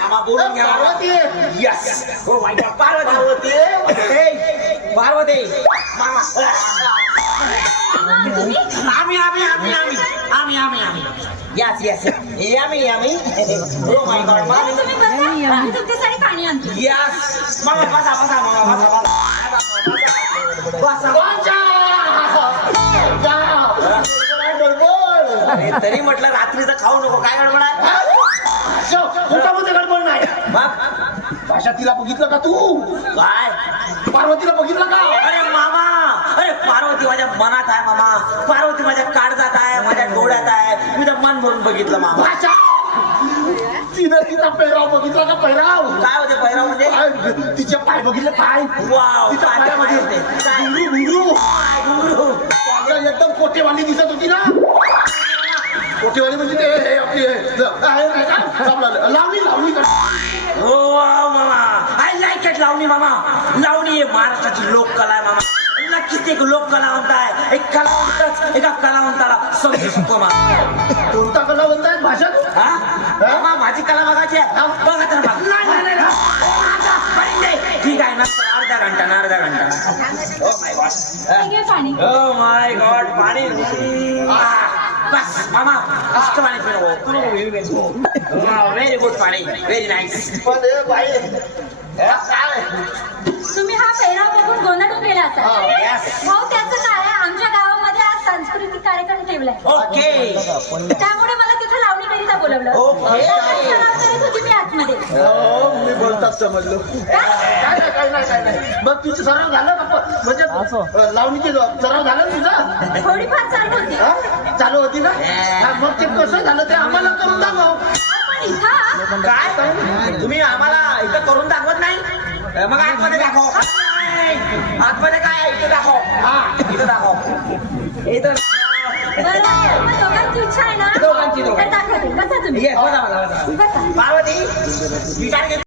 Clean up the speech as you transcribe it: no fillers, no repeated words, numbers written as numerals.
मामा बोलून घ्या. पार्वती. यस. हो माय गॉड. पार्वती. पार्वती. मामा. आम्ही. Yes yes. आम्ही. हो माय गॉड. तुम्ही बसा, मी तुमच्यासाठी पाणी आणते. यस. मामा बसा मामा. बसा. अरे तरी म्हटलं रात्रीचं खाऊ नको. काय गडबड आहे? पोटामध्ये गडबड नाही. मग भाषा तिला बघितलं का तू? काय? पार्वतीला बघितलं का? अरे मामा. अरे पार्वती माझ्या मनात आहे मामा. पार्वती माझ्या काळजात आहे, माझ्या डोळ्यात आहे. मी तर मन भरून बघितलं मामा. भाषा तिनं तिचा पेहराव बघितला का? पेहराव काय होते पहिला म्हणजे? काय? तिचे पाय बघितले? पाय वाव. तिच्या पायामध्ये काय? घुंगरू एकदम कोटेवाली दिसत होती ना. कोटेवाली म्हणजे ते लावणी हो वाव मामा. I like it. लावणी मामा. लावणी हे महाराष्ट्राची लोककला आहे मामा. नक्कीच एक लोककलावंत आहे. एक कलावंतच एका कलावंताला समजू शकतो मामा. कोणता कलावंत आहे? भाषा हा? मामा माझी कला बघायची आहे. बघा तर बघा. ठीक आहे ना. अर्धा घंटा. Oh my God. ठीक आहे पाणी. Oh my God. पाणी. बस मामा मस्त पाणी पिलो. व्हेरी गुड पाणी. Very nice. काय? तुम्ही हा पेहराव बघून गोंधळून गेला असाल. Yes. हो त्याचं काय आहे, आमच्या गावामध्ये आज सांस्कृतिक कार्यक्रम ठेवलाय. ओके. त्यामुळे मला तिथं लावणीकरिता बोलवलं. ओके. सराव करत होती मी आतमध्ये. मी बोलतात समजलो. काय नाही. मग तुझं सराव झालं का? म्हणजे लावणीची सराव झाला ना तुझा? थोडीफार चालू होती. हा? चालू होती ना? हा, मग ते कसं झालं ते आम्हाला करून दाखव. पण इथं काय? तुम्ही आम्हाला इथं करून दाखवत नाही? मग आतमध्ये दाखव. आतमध्ये काय? इथे दाखव. हा इथं दाखव. इथं. बरं, मग दोघांची इच्छा आहे ना? दोघांची. तर दाखवते. बसा तुम्ही. बसा. बसा. पार्वती.